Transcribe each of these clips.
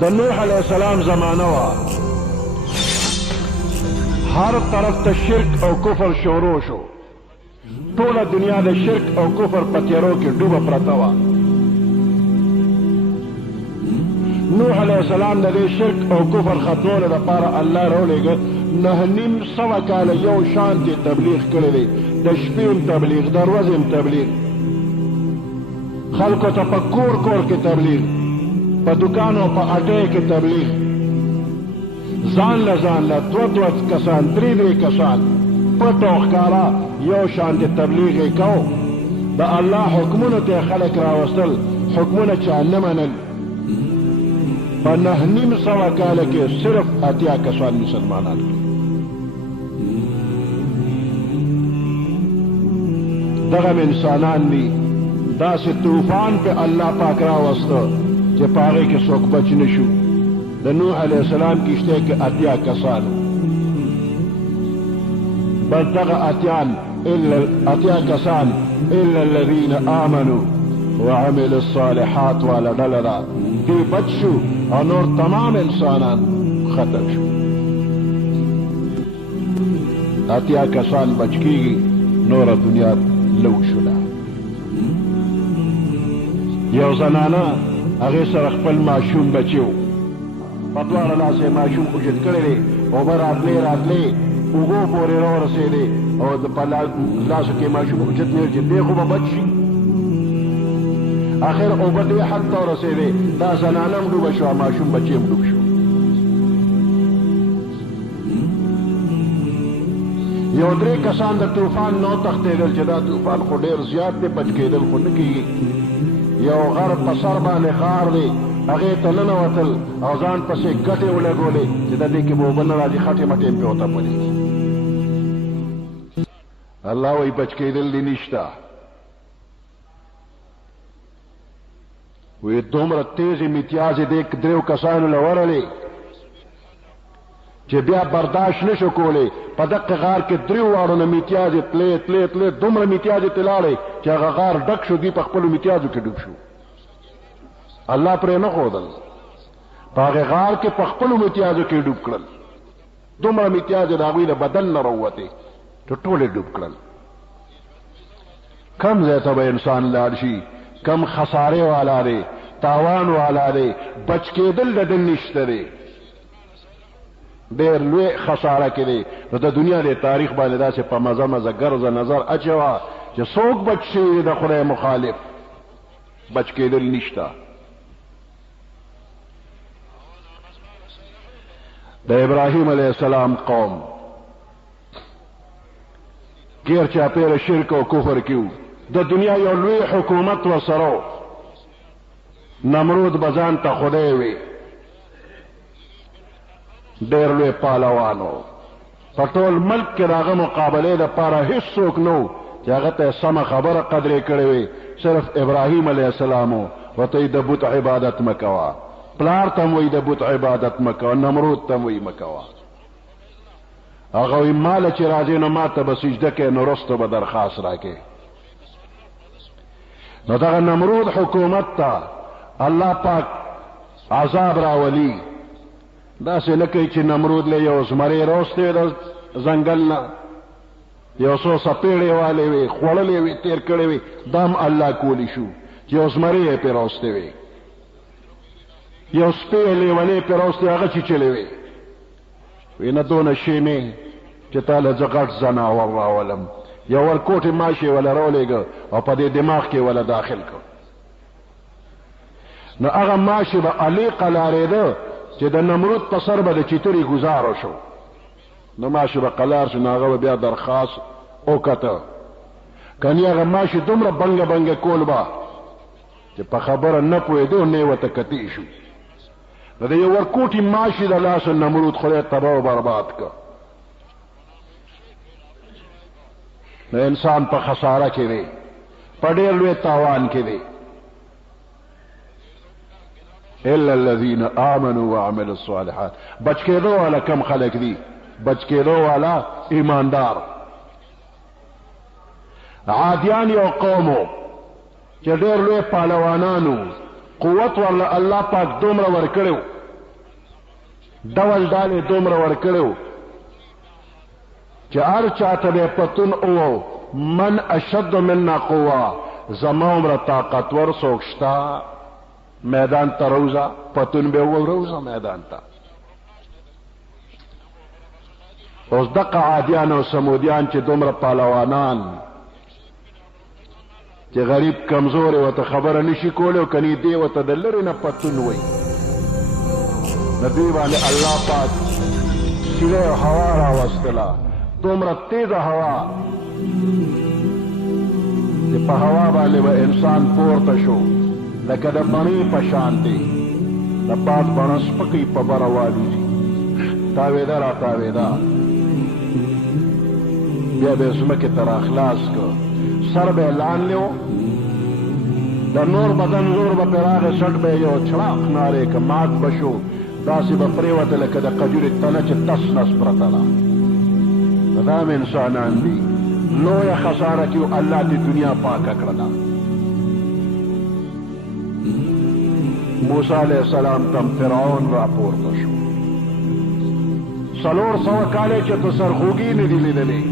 د نوح علیہ السلام زمانہ وا ہر طرف ته شرک او کفر شروع شو ټوله دنیا د شرک او کفر په تیارو کې ډوبه پرته وه نوح علیہ السلام د دې شرک او کفر ختمولو دپاره الله راولېږه 950 کاله یو شانتې تبلیغ کړی دی د شپې هم تبلیغ د ورځې هم تبلیغ خلکو ته په کور کور کې تبلیغ په دکان او په اډې کې تبلیغ ځان له دوه کسان درې کسان پټ او ښکارا یو شانتې تبلیغ یې کو د الله حکمونو ته خلک راوستل حکمونه چا نه منل په 950 کاله کې صرف 80 کسان مسلمانان دغه انسانان دي داسې طوفان په الله پاک راوسته چې په هغې کې څوک بچ نه شو د نوح علیہ السلام کشته کې 80 کسان بس دغه 80 کسان الا الذين آمنوا وعملوا الصالحات والا ډله دی بچ شو او نور تمام انسانان ختم شو 80 کسان بچ کیږي نور دنیا لو شولا یو زنانه هغې سره خپل ماشوم بچیو په دواړه لاسه یې ماشوم اوږد کړی دی اوبه راتلې اوږو پورې راورسېدې او په لاسو کې ماشوم اوږد نه چې دی خو به بچ شي آخر اوبه دې حد ته ورسېدې دا زنانه هم ډوبه شوه ماشوم بچی هم ډوب شو یو 3 کسان د طوفان نو تښتېدل چې دا طوفان خو ډېر زیات دی بچ کېدل خو نه کېږي یو غر په سر باندې خار دی هغې ته ننوتل او ځان پسې ګټې ولګولې چې د دې کې به اوبه نه راځي خټې مټې هم پرې وتپلې الله وایي بچ کېدل دې نشته وی دومره تیزې میتیازې دې 3 کسانو له ورلې چې بیا برداشت نشو کولی په دقه غار کې 3 واړو نه میتیازې تلې دومره میتیازې ترې لاړې چې هغه غار ډک شو دوی په خپلو میتیازو کې ډوب شو الله پرې نه ښودل په هغې غار کې په خپلو میتیازو کې ډوب کړل دومره میتیازې د هغوی د بدن نه راووتې چې ټولې ډوب کړل کم ځای ته به انسان لاړ شي کم خسارې والا دی تاوان والا دی بچ کېدل د ده نشته دی ډېر لوی خساره کې دی نو د دنیا د تاریخ باندې داسې په مزه ګرځه نظر اچوه چې څوک بچ شوي د خدای مخالف بچ کېدل نشته د ابراهیم علیہ السلام قوم غیر چاپیره شرک او کفر کیو د دنیا یو لوی حکومت ورسره نمرود بزان ته خدای وي ډېر لوی پهلوانو په ټول ملک کې د هغه مقابلې دپاره هېڅوک نه و چې هغه ته سمه خبره قدرې کړې وي صرف ابراهیم علیہ السلام ورته یې د بت عبادت مه کوه پلار ته م وایي د بت عبادت مه کوه نمرود ته م وایي مه کوه هغه وایي ماله چې راځې نو ما ته به سجده کوې نو وروسته به درخواست راکې نو دغه نمرود حکومت ته الله پاک عذاب راولي داسې نه کوي چې نمرود له یو زمرې راوستې د ځنګل نه یو څو څپېړې والې وې خوړلې وې تېر کړې وې دا هم الله کولی شو چې یو زمرې یې پرې راوستې وې یو سپی لیونې پرې راوستې هغه چیچلې وې وی نه دونه شی مې چې تا له زه غټ ځناور راولم یو ورکوټې ماشې وله راولېږه او په دې دماغ کې وله داخل کړ نو هغه ماشې به علیقه لارېده چې د نمرود په سر به د چیترې ګزاره شو نو ماشې به قلار شو نو هغه به بیا درخواست وکته کنی هغه ماشې دومره بنګه کول به چې په خبره نه پوهېدو نه یې ورته کتې شو نو د یو ورکوټي ماشې د لاسه نمرود خدای تباه و برباد که نو انسان په خساره کې دی په ډېر لوی تاوان کې دی الا الذين آمنوا وعملوا الصالحات بچ کېدو والا کم خلک دي بچ کېدو والا ایماندار عادیان یو قومو چې ډېر لوی پهلوانانو قوت ورله الله پاک دومره ورکړو ډول ډالې دومره ورکړو چې هر چاته به پتون او من اشد منا قوه زما عمره طاقتور څوک شته میدان ته روزه پتون به وروزه میدان ته اوس دغه عادیان او سمودیان چې دومره پهلوانان چې غریب کمزور ورته خبره نشي کولی او کني دی ورته د لرې نه پتون وایي د دوی باندې الله پاک سیده هوا راوستله دومره تیزه هوا چې په هوا باندې به انسان پورته شو لکه د بڼې په شان دی د باد بڼه سپکۍ په بره والوځي تاوېده را تاوېده بیا به یې ځمکې ته راخلاص کړ سر به یې لاندې و د نور بدن زور به پرې راغی سټ به یې یو چړاق نارې که مات به شو داسې به پرېوته لکه د قجورې تنه چې تس نس پرته ده دا هم انسانان دي لویه خساره کې الله دې دنیا پاکه کړله موسی علیه السلام تم فرعون راپورته شو 400 کاله چې ته سرخوږي نه دي لیدلې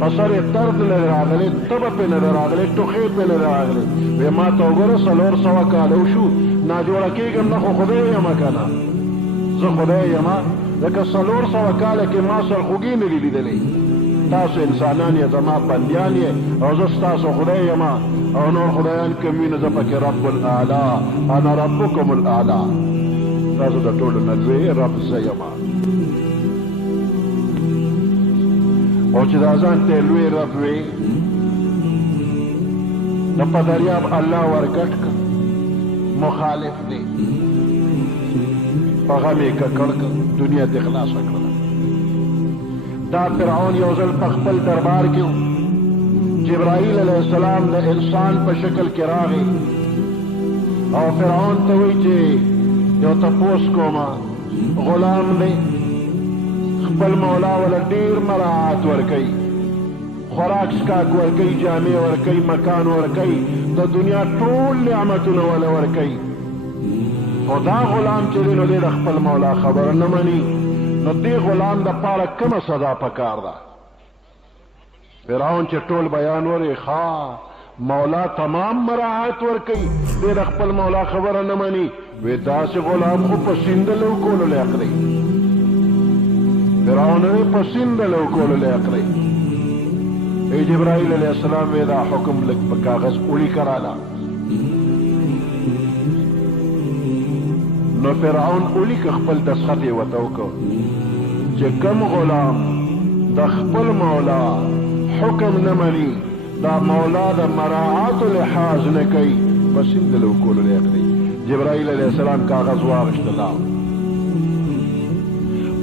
په سر یې درد نه راغلی تبه پې نه راغلی ټوخې پې نه راغلی وی ما ته وګوره 400 کاله وشو ناجوړه کېږم نه خو خدای یم که نه زه خدای یم لکه 400 کاله کې ما سرخوږي نه دي لیدلې تاسو انسانان یې زما بندیان یې او زه ستاسو خدای یم او نور خدایان کوم وي نو زه پکې رب الاعلی انا ربکم الاعلی تاسو د ټولو نه لوی رب زه یم او چې دا ځان ته لوی رب وي نو په دریاب الله ورګټ کړ مخالف دی په غم یې ککړ کړ دنیا ته خلاصه کړله دا فرعون یو ځل په خپل دربار کې جبرائیل علیه السلام د انسان په شکل کې راغی او فرعون ته وایي چې یو تپوس کومه غلام دی خپل مولا ولا ډیر مراعات ورکوي خوراک څښاک ورکوي جامې ورکوي مکان ورکوي د دنیا ټول نعمتونه ولا ورکوي خو دا غلام چې دی نو دی د خپل مولا خبره نه مني نو دې غلام د پاره کومه سزا پکار ده فرعون چې ټول بیان ورې ښا مولا تمام مراعات ورکوي دی د خپل مولا خبره نه مني وی داسې غلام خو په سیندلو کولو لایق دی فرعون یې په سیندلو کولو لایق دی ای جبرائیل علیه السلام وی دا حکم لږ په کاغذ ولیکه راله نو فرعون ولیکه خپل دستخط یې ورته وکړ چې کوم غلام د خپل مولا حکم نه مني دا مولا د مراعاتو لحاظ نه کوي په سیندلو کولو لایق دی جبرائیل علیه السلام کاغذ واغشت لاړ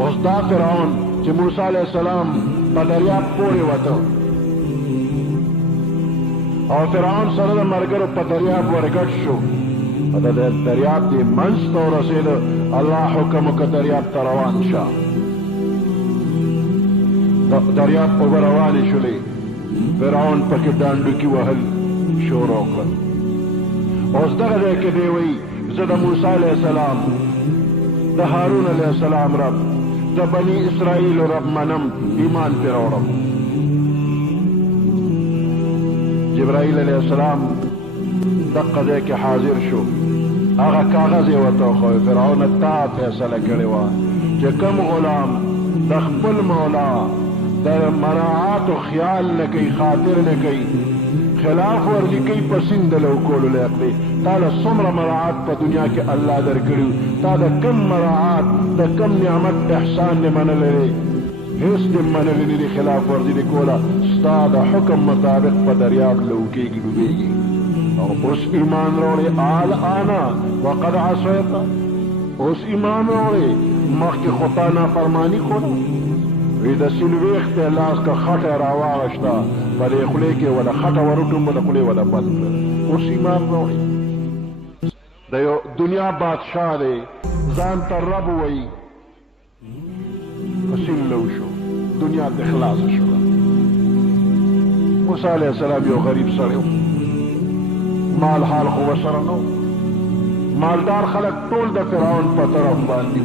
اوس دا فرعون چې موسی علیه السلام په دریاب پورې وته او فرعون سره د ملګرو په دریاب ورګډ شو او د دریاب دې منځ ته ورسېده الله حکم وکړ دریاب ته روان شه دریاب په اوبه روانې شولې فرعون پکې ډانډوکي وهل شروع کړل اوس دغه ځای کې دی وایي زه د موسی علیه السلام د هارون علیه السلام رب د بني اسرائیل رب منم ایمان پرې راوړم جبرائیل علیه السلام دغه ځای کې حاضر شو هغه کاغذ یې ورته وښوی فرعون تا فیصله کړې وه چې کوم غلام د خپل مولا د مراعاتو خیال نه کوي خاطر نه کوي خلاف ورزي کوي په سیندلو کولو لایق دی تا له څومره مراعات په دنیا کې الله درکړي تا د کم مراعات د کم نعمت احسان نه منلی دی هیڅ دې منلی نه دي خلاف ورزي دې کوله ستا د حکم مطابق په دریاب لوکېږي ډوبېږي او اوس ایمان راوړې آنا وقد عصیت اوس ایمان راوړې مخکې خو تا نافرماني کوله وی د سیند ویښته لاس که خټه راواغشته په دې خولې کې وله خټه وروټومبه د خولې وله بند کړه اوس ایمان راوړې د یو دنیا بادشاه دی ځان ته رب وایي په سیند لو شو دنیا د خلاصه شوه موسی علیه السلام یو غریب سړی و مال حال خو ورسره نه و مالدار خلق ټول د فرعون په طرف باندې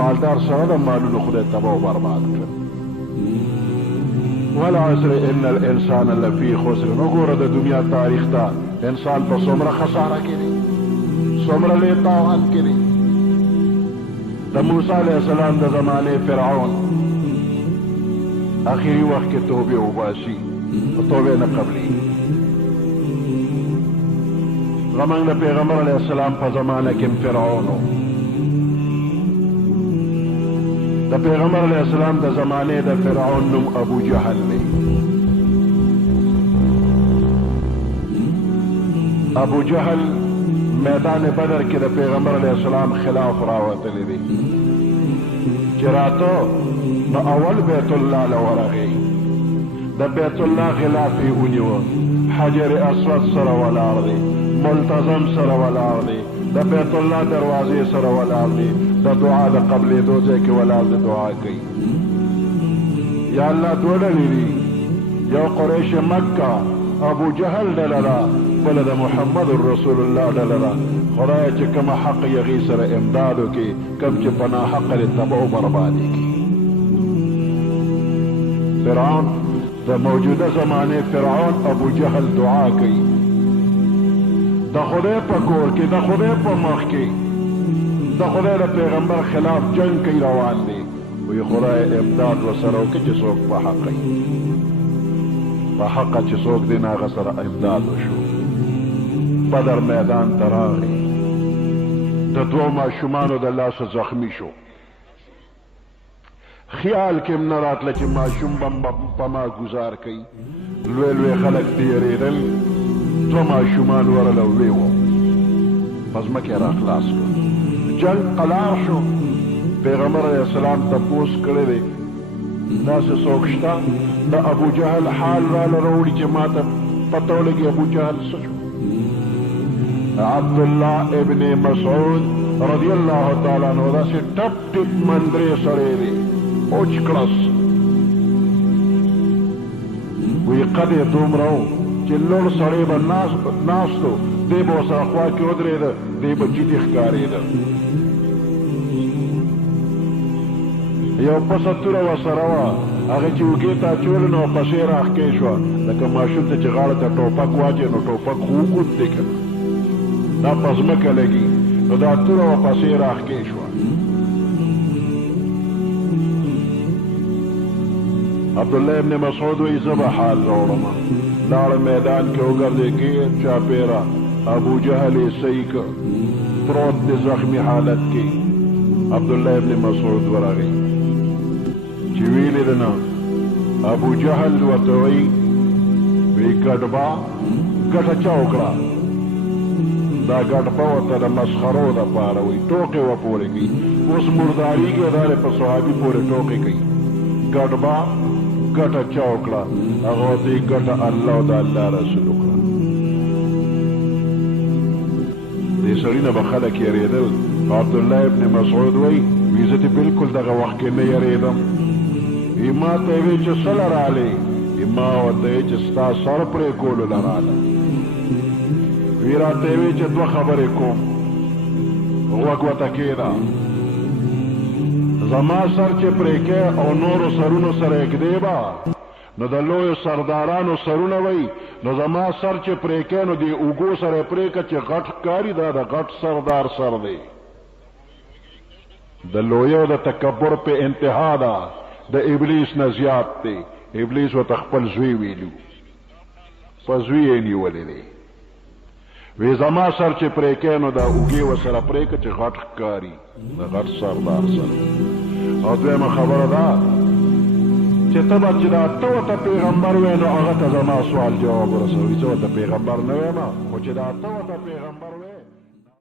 مالدار سره د مالونو خدای تباہ و برباد کړ. والعصر ان الانسان لفی خسر. وګوره د دنیا تاریخ ته انسان په څومره خساره کې دی، څومره لوی تاوان کې دی. د موسی علیه السلام د زمانې فرعون آخري وخت کې توبې وباسي او توبې نه قبلي. زمانګ د پیغمبر علیه السلام په زمانه کې فرعون و. د پیغمبر علیه السلام د زمانې د فرعون نوم ابو جهل دی. ابو جهل میدان بدر کې د پیغمبر علیه السلام خلاف راوتلی دی چې راته نو اول بیت الله له ورغی. د بیت الله غلاف یې ونیوه، حجر اسود سره ولاړ دی، ملتزم سره ولاړ دی، د بیت الله دروازې سره ولاړ دی، د دعا د قبلېدو ځای کې ولاړ دی، دعا کوي یا الله دوه ډلې دي، یو قریش مکه ابو جهل ډله ده، بله د محمد رسول الله ډله ده. خدای چې کوم حق یې هغې سره امداد وکړي، کوم چې په ناحقه دې تباه و بربادي کړي. فرعون د موجوده زمانې فرعون ابو جهل دعا کوي د خدای په کور کې، د خدای په مخ کې، د خدای د پیغمبر خلاف جنگ کوي، روان دی. وی خدای امداد ورسره وکړي چې څوک په حق وي، په حقه چې څوک دی نه هغه سره امداد وشو. بدر میدان ته راغی، د دوو ماشومانو د لاسه زخمی شو. خیال کې هم نه راتله چې ماشوم به په ما ګزار کوي. لوی لوی خلک تېرېدل، دوه ماشومان ورله وې وو، په ځمکې را خلاص کړو. جنګ قلار شو. پیغمبر علیه السلام تپوس کړی دی داسې څوک شته د ابو جهل حال راله راوړي چې ما ته پته ولګي ابو جهل څه شو. عبدالله ابن مسعود رضی الله تعالی عنہ داسې ټپ ټپ مندرې سړی دی، اوچ کړس. وی قد یې دومره و چې لوړ سړی به ناستو، دی به ورسره خوا کې ودرېده، دی به جدي ښکارېده. یو پسه توره ورسره وه، هغې چې اوږې ته اچولې نو پسې راښکې شوه، لکه ماشوم ته چې غاړه ته ټوپک واچوي نو ټوپک خو اوږد دی که نه، دا په ځمکه لګي، نو دا توره وه پسې راښکې شوه. عبدالله ابن مسعود وی زه به حال راوړم. لاړه میدان کې وګرځې ګیر چاپېره، ابو جهل یې صحیح که پروت دی زخمي حالت کې. عبدالله ابن مسعود ورغی چې ویلې ده نه، ابو جهل ورته وی ګډبا ګټه چا وکړه؟ دا ګډبا ورته د مسخرو دپاره وی ټوکې ورپورې کوي. اوس مردارېږي دا یې په صحابي پورې ټوکې کوي. ګډبا ګټه چا وکړه؟ هغه ورته یې ګټه الله او د الله رسول وکړه. دې سړي نه به خلک یېرېدل. عبدالله ابن مسعود وی زه دې بلکل دغه وخت کې نه یېرېدم. ما ته یې وی چې څه له رالې؟ ما ورته وی چې ستا سر پرې کولو له راله. وی راته یې وی چې دوه خبرې کوم، غوږ ورته کښېږده. زما سر چې پرې کې او نورو سرونو سره یږدې به، نو د لویو سردارانو سرونه وی، نو زما سر چې پرې کې نو دې اوږو سره پرې که چې غټ ښکاري، دا د غټ سردار سر دی. د لویو د تکبر په انتها ده، د ابلیس نه زیات دی. ابلیس ورته خپل زوی ویلو، په زوی یې نیولی دی. وی زما سر چې پرې کې نو دا اوږې ورسره پرې که چې غټ ښکاري، د غټ سردار سر. او دویمه خبره ده چې ته به چې دا ته ورته پیغمبر وی نو هغه ته زما سوال جواب ورسوي. زه ورته پیغمبر نه ویم، خو چې دا ته ورته پیغمبر وی